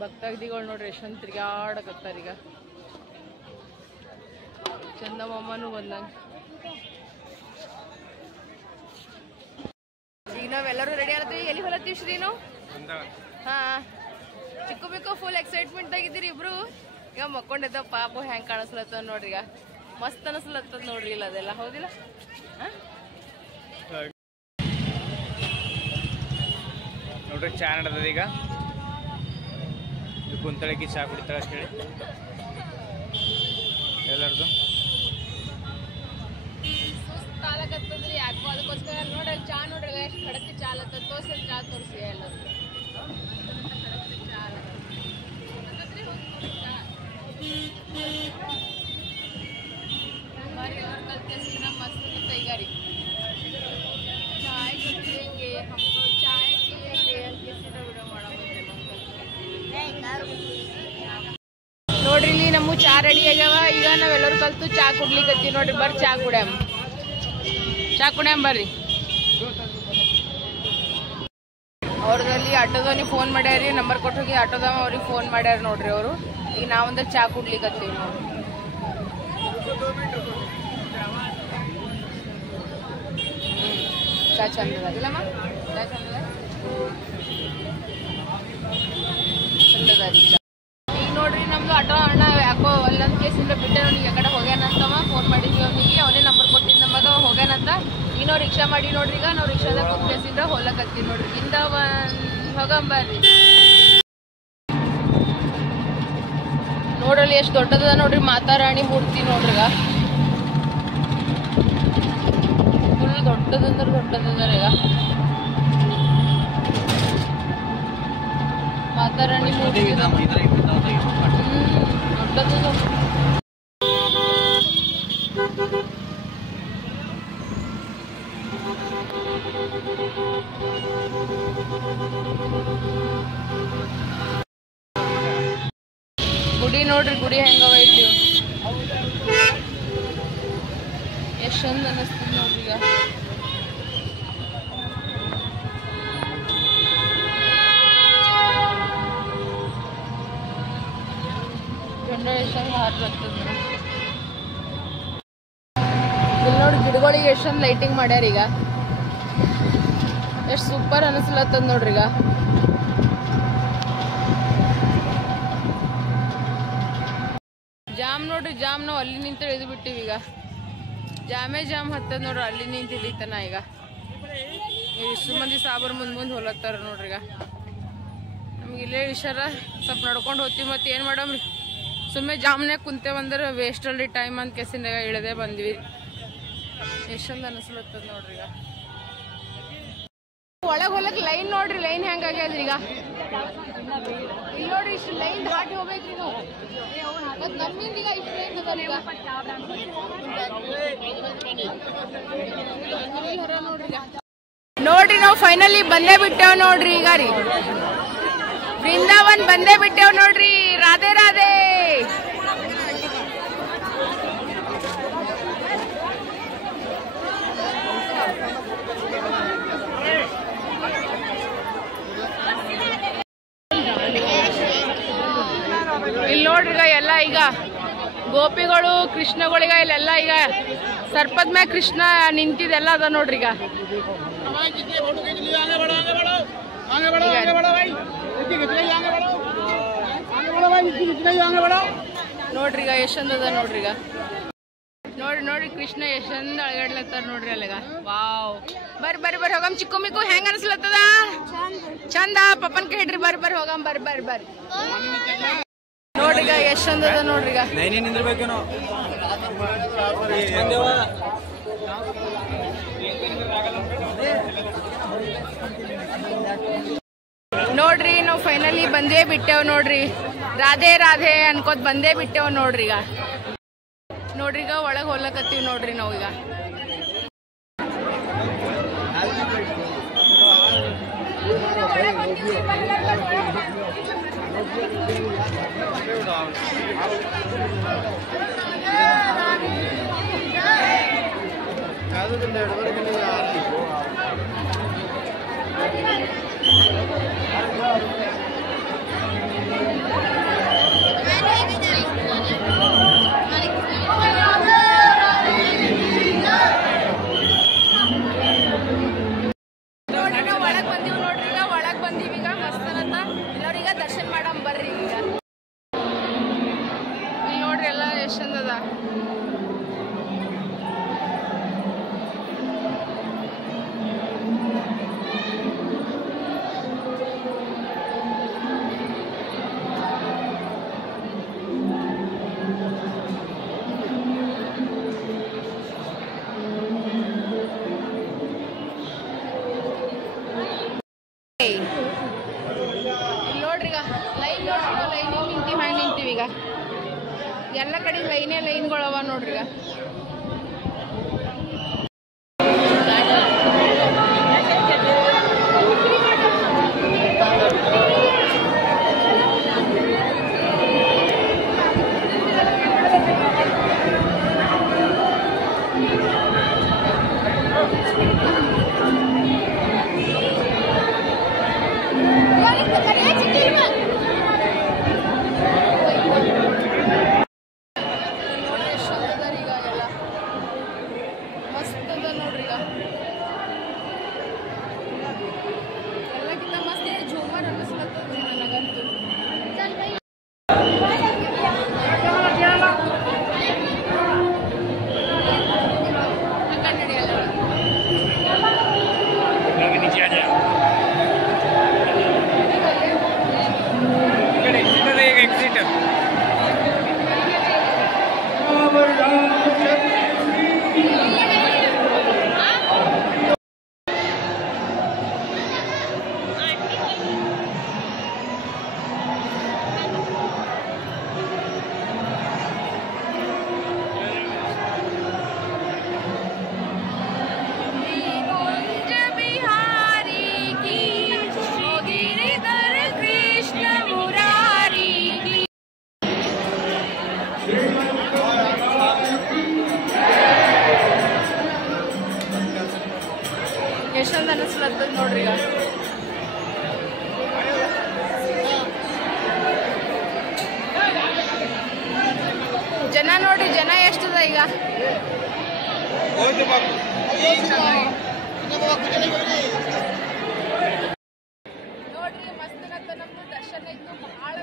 ಭಕ್ತಾದಿಗಳು ನೋಡ್ರಿ ಎಷ್ಟೊಂದು ತಿರ್ಗಾಡಕತ್ತಾರ. ಈಗ ಚಂದಮ್ಮನೂ ಬಂದಂಗ. ಈಗ ನಾವೆಲ್ಲರೂ ರೆಡಿ ಆಗತ್ತೀವಿ. ಎಲ್ಲಿ ಹೊಲತ್ತೀವಿ ಶ್ರೀನು? ಹಾ ಚಿಕ್ಕು ಬಿಕ್ಕು ಫುಲ್ ಎಕ್ಸೈಟ್ಮೆಂಟ್ ಆಗಿದ್ದೀರಿ ಇಬ್ರು. ಈಗ ಮಕ್ಕೊಂಡಿದ್ದ ಪಾಪು ಹೆಂಗ್ ಕಾಣಿಸ್ಲತ್ತದ ನೋಡ್ರಿ. ಈಗ ಮಸ್ತ್ ಅನಿಸ್ಲತ್ತದ ನೋಡ್ರಿ. ಇಲ್ಲ ಅದೆಲ್ಲ ಹೌದಿಲ್ಲ? ನೋಡ್ರಿ ಚಾ ನಡ್ದದ. ಈಗ ಕುಂತಳಕಿ ಚಾ ಕುಡಿತಾಳ ಅಂತ ಹೇಳಿ ಎಲ್ಲರದು ಸುಸ್ತಾಲಕತ್ತದ್ರಿ ಯಾಕೋ. ಅದಕ್ಕೋಸ್ಕರ ನೋಡ್ರಿ ಚಾ ನೋಡ್ರಿ ಎಷ್ಟು ಕಡಕ್ಕೆ ಚಾ ಅಲತ್ತದ. ತೋರ್ಸಲ್ ಚಾ ತೋರಿಸಿ ಎಲ್ಲರೂ मस्त तैयारी चाय पिएंगे हम तो चाय पिएंगे ನೋಡ್ರಿ ಇಲ್ಲಿ ನಮ್ಮ ಚಾ ರೆಡಿ ಆಗ್ಯಾವ. ಈಗ ನಾವೆಲ್ಲರೂ ಕಲ್ತು ಚಾ ಕುಡ್ಲಿಕ್ಕತ್ತೀವಿ ನೋಡ್ರಿ. ಬರ್ರಿ ಚಾ ಕುಡ್ಯಾಮ್ ಬರ್ರಿ. ಅವ್ರದಲ್ಲಿ ಆಟೋದವ್ನಿಗೆ ಫೋನ್ ಮಾಡ್ಯಾರಿ, ನಂಬರ್ ಕೊಟ್ಟು ಹೋಗಿ ಆಟೋದವ ಅವ್ರಿಗೆ ಫೋನ್ ಮಾಡ್ಯಾರ ನೋಡ್ರಿ ಅವರು. ಈಗ ನಾವಂದ್ರೆ ಚಾ ಕುಡ್ಲಿಕ್ಕತ್ತೀವಿ ನೋಡ್ರಿ. ಚಾ ಚಂದದ ಇಲ್ಲಮ್ಮ? ಚಾ ಚಂದದ ಚಂದದ. ಈಗ ನೋಡ್ರಿ ನಮ್ದು ಆಟೋ ಅಣ್ಣ ಯಾಕೋ ಅಲ್ಲೊಂದು ಕೇಸಿಂದ ಬಿಟ್ಟೆ ಅವ್ನಿಗೆ ಆ ಕಡೆ ಹೋಗ್ಯಾನಂತವ. ಫೋನ್ ಮಾಡಿದ್ವಿ ಅವನಿಗೆ, ಅವನೇ ನಂಬರ್ ಕೊಟ್ಟಿದ್ದ ನಮಗ ಹೋಗ್ಯಾನಂತ. ಈಗ ನಾವು ರಿಕ್ಷಾ ಮಾಡಿ ನೋಡ್ರಿ. ಈಗ ನಾವು ರಿಕ್ಷಾದಾಗ ಹೋಗಿ ಕೇಸಿಂದ ಹೋಗ್ಲಕತ್ತೀವಿ ನೋಡ್ರಿ. ಬೃಂದಾವನ್ ಹೋಗಂಬರ್ರಿ. ನೋಡ್ರಲ್ಲಿ ಎಷ್ಟು ದೊಡ್ಡದ ನೋಡ್ರಿ ಮಾತಾರಾಣಿ ಮೂರ್ತಿ ನೋಡ್ರಿ. ಈಗ ಫುಲ್ ದೊಡ್ಡದಂದ್ರೆ ದೊಡ್ಡದಂದ್ರೆ ಈಗ ಮಾತಾರಾಣಿ ಮೂರ್ತಿ ದೊಡ್ಡದು. ಗುಡಿ ನೋಡ್ರಿ, ಗುಡಿ ಹೆಂಗವ ಇಲ್ಲಿ ಎಷ್ಟು ಚಂದ ಅನ್ನಿಸ್ತದ ನೋಡ್ರಿ. ಈಗ ಗಂಡ ಎಷ್ಟು ಚಂದ ಹಾರ್ ಬರ್ತದ ಇಲ್ಲಿ ನೋಡ್ರಿ. ಗಿಡಗಳಿಗೆ ಎಷ್ಟು ಚಂದ ಲೈಟಿಂಗ್ ಮಾಡ್ಯಾರ. ಈಗ ಎಷ್ಟು ಸೂಪರ್ ಅನಿಸ್ಲತ್ತದ ನೋಡ್ರಿ. ಈಗ ಜಾಮ್ ನೋಡ್ರಿ, ಜಾಮ್ ನಾವು ಅಲ್ಲಿ ನಿಂತ ಇಳಿದು ಬಿಟ್ಟಿವಿ ಈಗ. ಜಾಮ್ ಹತ್ತದ ನೋಡ್ರಿ, ಅಲ್ಲಿ ನಿಂತ ಇಳಿತನ ಈಗ. ಇಷ್ಟು ಮಂದಿ ಸಾಬರ್ ಮುಂದ್ ಹೊಲತ್ತಾರ ನೋಡ್ರಿ. ಈಗ ನಮ್ಗೆ ಇಲ್ಲೇ ಇಳಿಸ್ಯಾರ, ಸ್ವಲ್ಪ ನಡ್ಕೊಂಡು ಹೋಗ್ತೀವಿ. ಮತ್ತೆ ಏನ್ ಮಾಡಮ್ರಿ, ಸುಮ್ಮನೆ ಜಾಮ್ನಾಗ ಕುಂತೇವಂದ್ರೆ ವೇಸ್ಟ್ ಅಲ್ರಿ ಟೈಮ್ ಅಂತ ಕೆಸಿನಾಗ ಇಳದೆ ಬಂದ್ವಿ. ಎಷ್ಟೊಂದು ಅನಿಸ್ಲತ್ತದ ನೋಡ್ರಿ. ಈಗ ಒಳಗೆ ಹೊಲಕ್ ಲೈನ್ ನೋಡ್ರಿ, ಲೈನ್ ಹೆಂಗ ಆಗ್ಯದ್ರಿ ಈಗ. ಇಲ್ಲಿ ನೋಡ್ರಿ, ಇಷ್ಟು ಲೈನ್ ದಾಟಿ ಹೋಗ್ಬೇಕ್ರಿ ನಾವು. ಮತ್ ನಮ್ಮಿಂದ ಈಗ ಇಷ್ಟು ಲೈನ್ ಅದ ಈಗ ನೋಡ್ರಿ. ನಾವು ಫೈನಲಿ ಬಂದೇ ಬಿಟ್ಟೇವ್ ನೋಡ್ರಿ. ಈಗ ರೀ ವೃಂದಾವನ್ ಬಂದೇ ಬಿಟ್ಟೇವ್ ನೋಡ್ರಿ. ರಾಧೆ ರಾಧೆ. ಇಲ್ಲಿ ನೋಡ್ರಿ ಎಲ್ಲ ಈಗ ಗೋಪಿಗಳು ಕೃಷ್ಣಗಳಿಗ ಇಲ್ಲೆಲ್ಲ ಈಗ ಸರ್ಪದ ಮ್ಯಾಗ ಕೃಷ್ಣ ನಿಂತಿದೆಲ್ಲ ಅದ ನೋಡ್ರಿ. ಈಗ ನೋಡ್ರಿ ಈಗ ಎಷ್ಟೊಂದದ ನೋಡ್ರಿ. ಈಗ ನೋಡ್ರಿ ಕೃಷ್ಣ ಎಷ್ಟೊಂದ್ ಅಳಗಾಡ್ಲತ್ತಾರ ನೋಡ್ರಿ ಅಲ್ಲಿಗ. ವಾವ್, ಬರ್ರಿ ಹೋಗಮ್. ಚಿಕ್ಕು ಮಿಕ್ಕು ಹೆಂಗ ಅನ್ಸ್ಲತ್ತದ? ಚಂದ. ಪಪ್ಪನ್ ಕೇಳ್ರಿ, ಬರ್ರಿ ಹೋಗಮ್. ಬರ್ರಿ ನೋಡ್ರಿ ಈಗ ಎಷ್ಟೊಂದದ ನೋಡ್ರಿ. ಈಗ ನಿಂದಿರ್ಬೇಕೇನೋ. ನೋಡ್ರಿ ನಾವು ಫೈನಲಿ ಬಂದೇ ಬಿಟ್ಟೇವ್ ನೋಡ್ರಿ. ರಾಧೆ ರಾಧೆ ಅನ್ಕೋತ್ ಬಂದೇ ಬಿಟ್ಟೇವ್ ನೋಡ್ರಿ. ಈಗ ನೋಡ್ರಿ ಈಗ ಒಳಗ್ ಹೋಗ್ಲಕತ್ತೀವಿ ನೋಡ್ರಿ ನಾವು. ಈಗ ದರ್ಶನ ಮಾಡಮ್ ಬರ್ರಿ. ಈಗ ಇಲ್ಲಿ ನೋಡ್ರಿ ಎಲ್ಲ ಎಷ್ಟೊಂದದ. ಈಗ ಎಲ್ಲ ಕಡೆ ಲೈನ್ಗಳವ ನೋಡ್ರಿ. ಈಗ ಎಲ್ಲಕ್ಕಿಂತ ಮಸ್ತ್ ಝೂಮರ್ ಅನ್ನಿಸ್ಲತ್ತದ್ರಿ ನನಗಂತೂ. ಎಷ್ಟೊಂದು ಅನಿಸ್ಲತ್ತದ ನೋಡ್ರಿ. ಈಗ ಜನ ನೋಡ್ರಿ, ಜನ ಎಷ್ಟದ ಈಗ. ನೋಡ್ರಿ ಮಸ್ತ್ ನಮ್ದು ದರ್ಶನ ಇತ್ತು. ಬಹಳ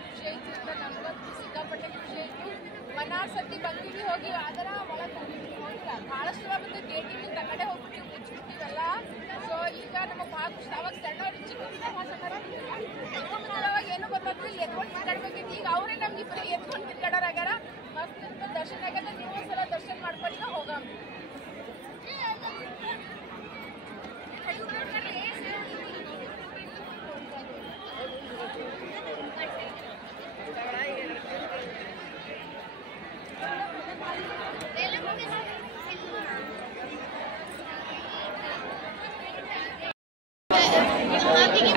ಖುಷಿ ಆಯ್ತು. ನಮ್ಗಂತೂ ಸಿಕ್ಕಾಪಟ್ಟೆ ಖುಷಿ ಆಯ್ತು. ಅದರ ಒಳಗೆ ಭಾಳಷ್ಟು ಬಂದು ಡೇಟಿಂಗ್ ಕಡೆ ಹೋಗ್ಬಿಟ್ಟು ಮುಚ್ಚಿಬಿಟ್ಟಿವಲ್ಲ. ಸೊ ಈಗ ನಮಗೆ ಭಾಳ ಖುಷಿ. ಅವಾಗ ಸಣ್ಣವ್ರು ಚಿಕ್ಕ ಏನು ಗೊತ್ತಾಗ್ತದೆ ಎತ್ಕೊಂಡು ತಿರ್ಗಾಡ್ಬೇಕಿತ್ತು. ಈಗ ಅವರೇ ನಮ್ಗೆ ಇಬ್ಬರು ಎತ್ಕೊಂಡು ತಿರ್ಗಾಡೋರಾಗ್ಯಾರ. ಮಸ್ತ್ ದರ್ಶನ ಆಗ್ಯದ. ನೀವು ಒಂದ್ಸಲ ದರ್ಶನ ಮಾಡ್ಕೊಂಡು ಹೋಗಮ್ಮ.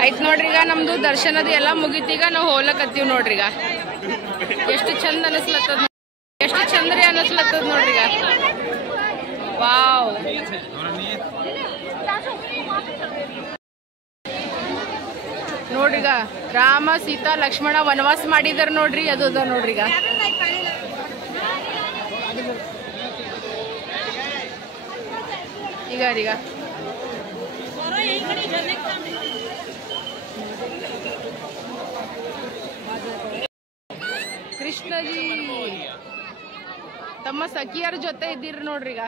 ಆಯ್ತು ನೋಡ್ರಿ, ಈಗ ನಮ್ದು ದರ್ಶನದ ಎಲ್ಲ ಮುಗೀತೀಗ ನಾವು ಹೋಗ್ಲಕತ್ತೀವಿ ನೋಡ್ರಿ. ಈಗ ಎಷ್ಟು ಚಂದ ಅನಿಸ್ಲತ್ತದ, ಎಷ್ಟು ಚಂದ್ರಿ ಅನಿಸ್ಲತ್ತದ ನೋಡ್ರಿ. ಈಗ ವಾವ್, ನೋಡ್ರಿಗ ರಾಮ ಸೀತಾ ಲಕ್ಷ್ಮಣ ವನವಾಸ ಮಾಡಿದಾರ ನೋಡ್ರಿ. ಅದು ಅದ ನೋಡ್ರಿ. ಈಗ ಕೃಷ್ಣಜಿ ತಮ್ಮ ಸಖಿಯರ ಜೊತೆ ಇದ್ದೀರಿ ನೋಡ್ರಿ. ಈಗ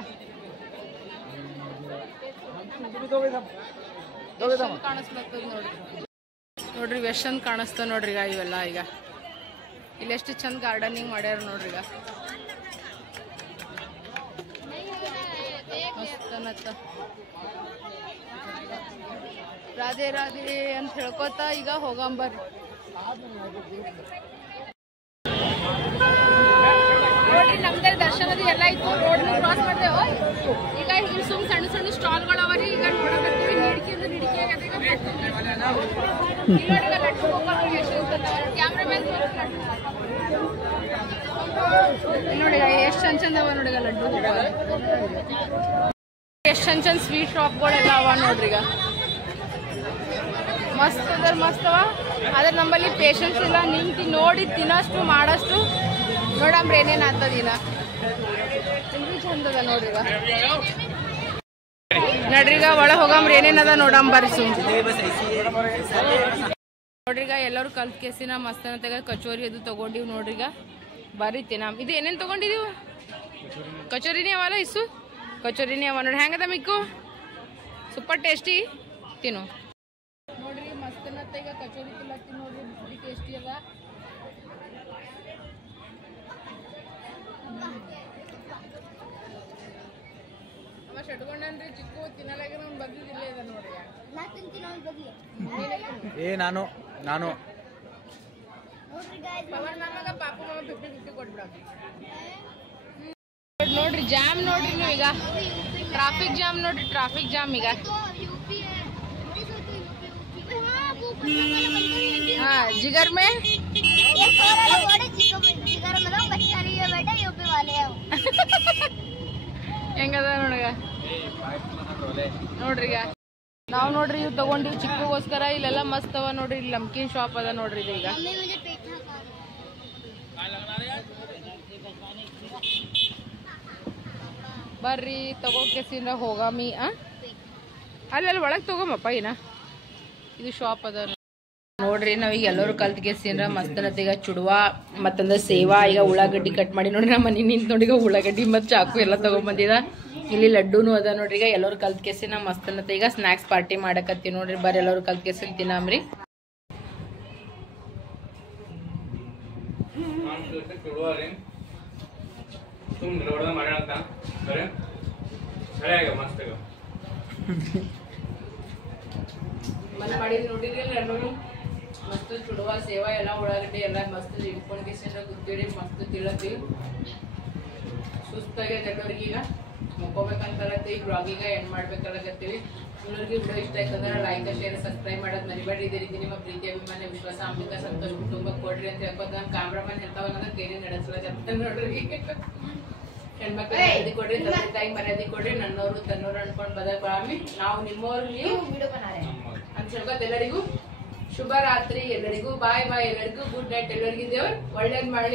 ಕಾಣಿಸ್ಲತ್ತದ ನೋಡ್ರಿ, ಎಷ್ಟು ಚಂದ ಕಾಣಿಸ್ತ ನೋಡ್ರಿ. ಈಗ ಇವೆಲ್ಲ ಈಗ ಇಲ್ಲೆಷ್ಟು ಚಂದ ಗಾರ್ಡನಿಂಗ್ ಮಾಡ್ಯಾರ ನೋಡ್ರಿ. ಈಗ ಮಸ್ತ್ ರಾಧೆ ರಾಧೆ ಅಂತ ಹೇಳ್ಕೊತ ಈಗ ಹೋಗಂಬರ್ರಿ. ನೋಡ್ರಿ, ನಮ್ದೇ ದರ್ಶನದ ಎಲ್ಲ ಇತ್ತು. ರೋಡ್ ಕ್ರಾಸ್ ಮಾಡ್ತೇವ. ಈಗ ಇಲ್ಲಿ ಸುಮ್ ಸಣ್ಣ ಸಣ್ಣ ಸ್ಟಾಲ್ಗಳು ಅವರಿ. ಈಗ ನೋಡಕತ್ತೀವಿ ನಿಡಿಕೆಂದು ನಿಡಿಕೆ ಕ್ಯಾಮ್ರಾಮನ್ ನೋಡಿ ಎಷ್ಟು ಚಂದ ಚಂದ ಅವ ನೋಡಿ. ಲಡ್ಡು ಎಷ್ಟು ಚಂದ ಚಂದ ಸ್ವೀಟ್ ಶಾಪ್ಗಳೆಲ್ಲ ಅವ ನೋಡ್ರಿ. ಈಗ ಮಸ್ತ್ ಅದ, ಮಸ್ತ್ ಅವ. ಆದ್ರೆ ನಮ್ಮಲ್ಲಿ ಪೇಷನ್ಸ್ ಇಲ್ಲ ನಿಂತು ನೋಡಿ ತಿನ್ನೋಷ್ಟು ಮಾಡಷ್ಟು. ನೋಡಂಬ್ರಿ ಏನೇನ್ ಆಗ್ತದ. ಈಗ ಚಂದ ಅದ ನೋಡ್ರಿ. ಈಗ ನಡ್ರಿಗ ಒಳ ಹೋಗಂಬ್ರಿ ಏನೇನದ ನೋಡಂಬರ್ರಿ. ನೋಡ್ರಿಗ ಎಲ್ಲರೂ ಕಲ್ತ್ ಕೇಸಿನ ಮಸ್ತನ ತೆಗ ಕಚೋರಿ ಅದು ತಗೊಂಡಿವ್ ನೋಡ್ರಿಗ. ಬರ್ರಿ ತಿನ್ನ. ಇದು ಏನೇನ್ ತಗೊಂಡಿದೀವ? ಕಚೋರಿನೇ ಅವಲ್ಲ ಇಸು, ಕಚೋರಿನೇ ಅವ ನೋಡಿ. ಹೆಂಗದ ಮಿಕ್ಕು? Super tasty. ತಿನ್ನು ನೋಡ್ರಿ. ಮಸ್ತನ ತೆಗ ಕಚೋರಿ ತಿನ್ನತ್ತೀನಿ ನೋಡ್ರಿ. ಭಾರಿ ಟೇಸ್ಟಿ ಅದ. ಅವ ಶಟ್ಕೊಂಡ್ರಿ ಚಿಕ್ಕು ತಿನ್ನಲಾಗ ಬಂದಿದ್ದಿಲ್ಲ ಇದ ನೋಡ್ರಿ. ನಾನು ಪವನ್ ಮಾಮಗ ಪಾಪು ಮಾಮ 50-50 ಕೊಟ್ಬಿಡ. ನೋಡ್ರಿ ಜಾಮ್ ನೋಡ್ರಿ. ನೀವು ಈಗ ಟ್ರಾಫಿಕ್ ಜಾಮ್ ನೋಡ್ರಿ, ಟ್ರಾಫಿಕ್ ಜಾಮ್. ಈಗ ಹಾ जिगर में ಹೆಂಗದ ನೋಡ್ಗ ನೋಡ್ರಿ. ಈಗ ನಾವ್ ನೋಡ್ರಿ ಇವ್ ತಗೊಂಡಿವ್ ಚಿಕ್ಕಗೋಸ್ಕರ. ಇಲ್ಲೆಲ್ಲ ಮಸ್ತ್ ಅವ ನೋಡ್ರಿ. ಇಲ್ಲಿ ನಮ್ಕಿನ್ ಶಾಪ್ ಅದ ನೋಡ್ರಿ. ಈಗ ಬರ್ರಿ ತಗೋಕೆಸಿಂದ ಹೋಗಾಮಿ. ಅಲ್ಲಿ ಒಳಗ್ ತಗೋಮಪ್ಪ. ಏನ ಇದು ಶಾಪ್ ಅದ ನೋಡ್ರಿ. ನಾವೀಗ ಎಲ್ಲರೂ ಕಲ್ತ್ಗೆಸಿಂದ್ರ ಮಸ್ತನತ್ತೀಗ ಚುಡುವ ಮತ್ತಂದ್ರ ಸೇವಾ. ಈಗ ಉಳ್ಳಾಗಡ್ಡಿ ಕಟ್ ಮಾಡಿ ನೋಡ್ರಿ. ನಮ್ಮ ಮನೆ ನಿಂತ ನೋಡಿ. ಈಗ ಉಳ್ಳಾಗಡ್ಡಿ ಮತ್ತು ಚಾಕು ಎಲ್ಲ ತಗೊಂಬಂದಿದ. ಇಲ್ಲಿ ಲಡ್ಡುನು ಅದ ನೋಡ್ರಿ. ಈಗ ಎಲ್ಲರೂ ಕಲ್ತ್ಕೆಸಿ ನಮ್ಮ ಮಸ್ತನತ್ತ ಈಗ ಸ್ನಾಕ್ಸ್ ಪಾರ್ಟಿ ಮಾಡಕತ್ತಿ ನೋಡ್ರಿ. ಬರ್ರಿ ಎಲ್ಲರೂ ಕಲ್ತ್ಕೆಸಿ ತಿನ್ನಮ್ರಿ. ಮನೆ ಮಾಡಿದ್ ನೋಡಿದ್ರಿ ಲಡ್ಡು ಮಸ್ತ್ ಚುಡುವ ಸೇವಾ ಎಲ್ಲ ಉಳ್ಳಾಗಡ್ಡಿ ಎಲ್ಲ ಮಸ್ತ್ ಇಟ್ಕೊಂಡ್ ಕೇಸಿಂದ ಗುದ್ದಿಡಿ ಮಸ್ತ್ ತಿಳತ್ತೀವಿ. ಸುಸ್ತಾಗ್ಯದ ಎಲ್ಲರಿಗೆ. ಈಗ ಮುಕ್ಕೋಬೇಕಂತಲತ್ತಿ. ಈ ಬ್ಲಾಗಿಗ ಎಂಡ್ ಮಾಡ್ಬೇಕಲ್ಲಕತ್ತೀವಿ. ಎಲ್ಲರಿಗೆ ವಿಡಿಯೋ ಇಷ್ಟ ಆಯ್ತಂದ್ರೆ ಲೈಕ್ ಶೇರ್ ಸಬ್ಸ್ಕ್ರೈಬ್ ಮಾಡೋದು ಮರಿಬೇಡಿ. ಇದೇ ರೀತಿ ನಿಮ್ಮ ಪ್ರೀತಿ ಅಭಿಮಾನ ವಿಶ್ವಾಸ ಅಂಬಿಕ ಸಂತೋಷ ಕುಟುಂಬಕ್ಕೆ ಕೊಡ್ರಿ ಅಂತ ಹೇಳ್ಕೊತ ನಮ್ಮ ಕ್ಯಾಮ್ರಾಮನ್ ಹೇಳ್ತಾವಲ್ಲ ಕೇಳಿ ನಡೆಸ್ಲಾಗತ್ತ ನೋಡ್ರಿ. ಹೆಣ್ಮಕ್ಳು ಮರ್ಯಾದೆ ಕೊಡ್ರಿ, ತಂದೆ ತಾಯಿ ಮರ್ಯಾದೆ ಕೊಡ್ರಿ. ನನ್ನವರು ತನ್ನೋರು ಅನ್ಕೊಂಡ್ ಬದಲಾಮಿ. ನಾವು ನಿಮ್ಮವ್ರು ನೀವು ಅಂತ ಹೇಳ್ಕೊತ ಎಲ್ಲರಿಗೂ ಶುಭ ರಾತ್ರಿ. ಎಲ್ಲರಿಗೂ ಬಾಯ್ ಬಾಯ್. ಎಲ್ಲರಿಗೂ ಗುಡ್ ನೈಟ್. ಎಲ್ಲರಿಗೂ ದೇವ್ರು ಒಳ್ಳೇದ್ ಮಾಡಿ.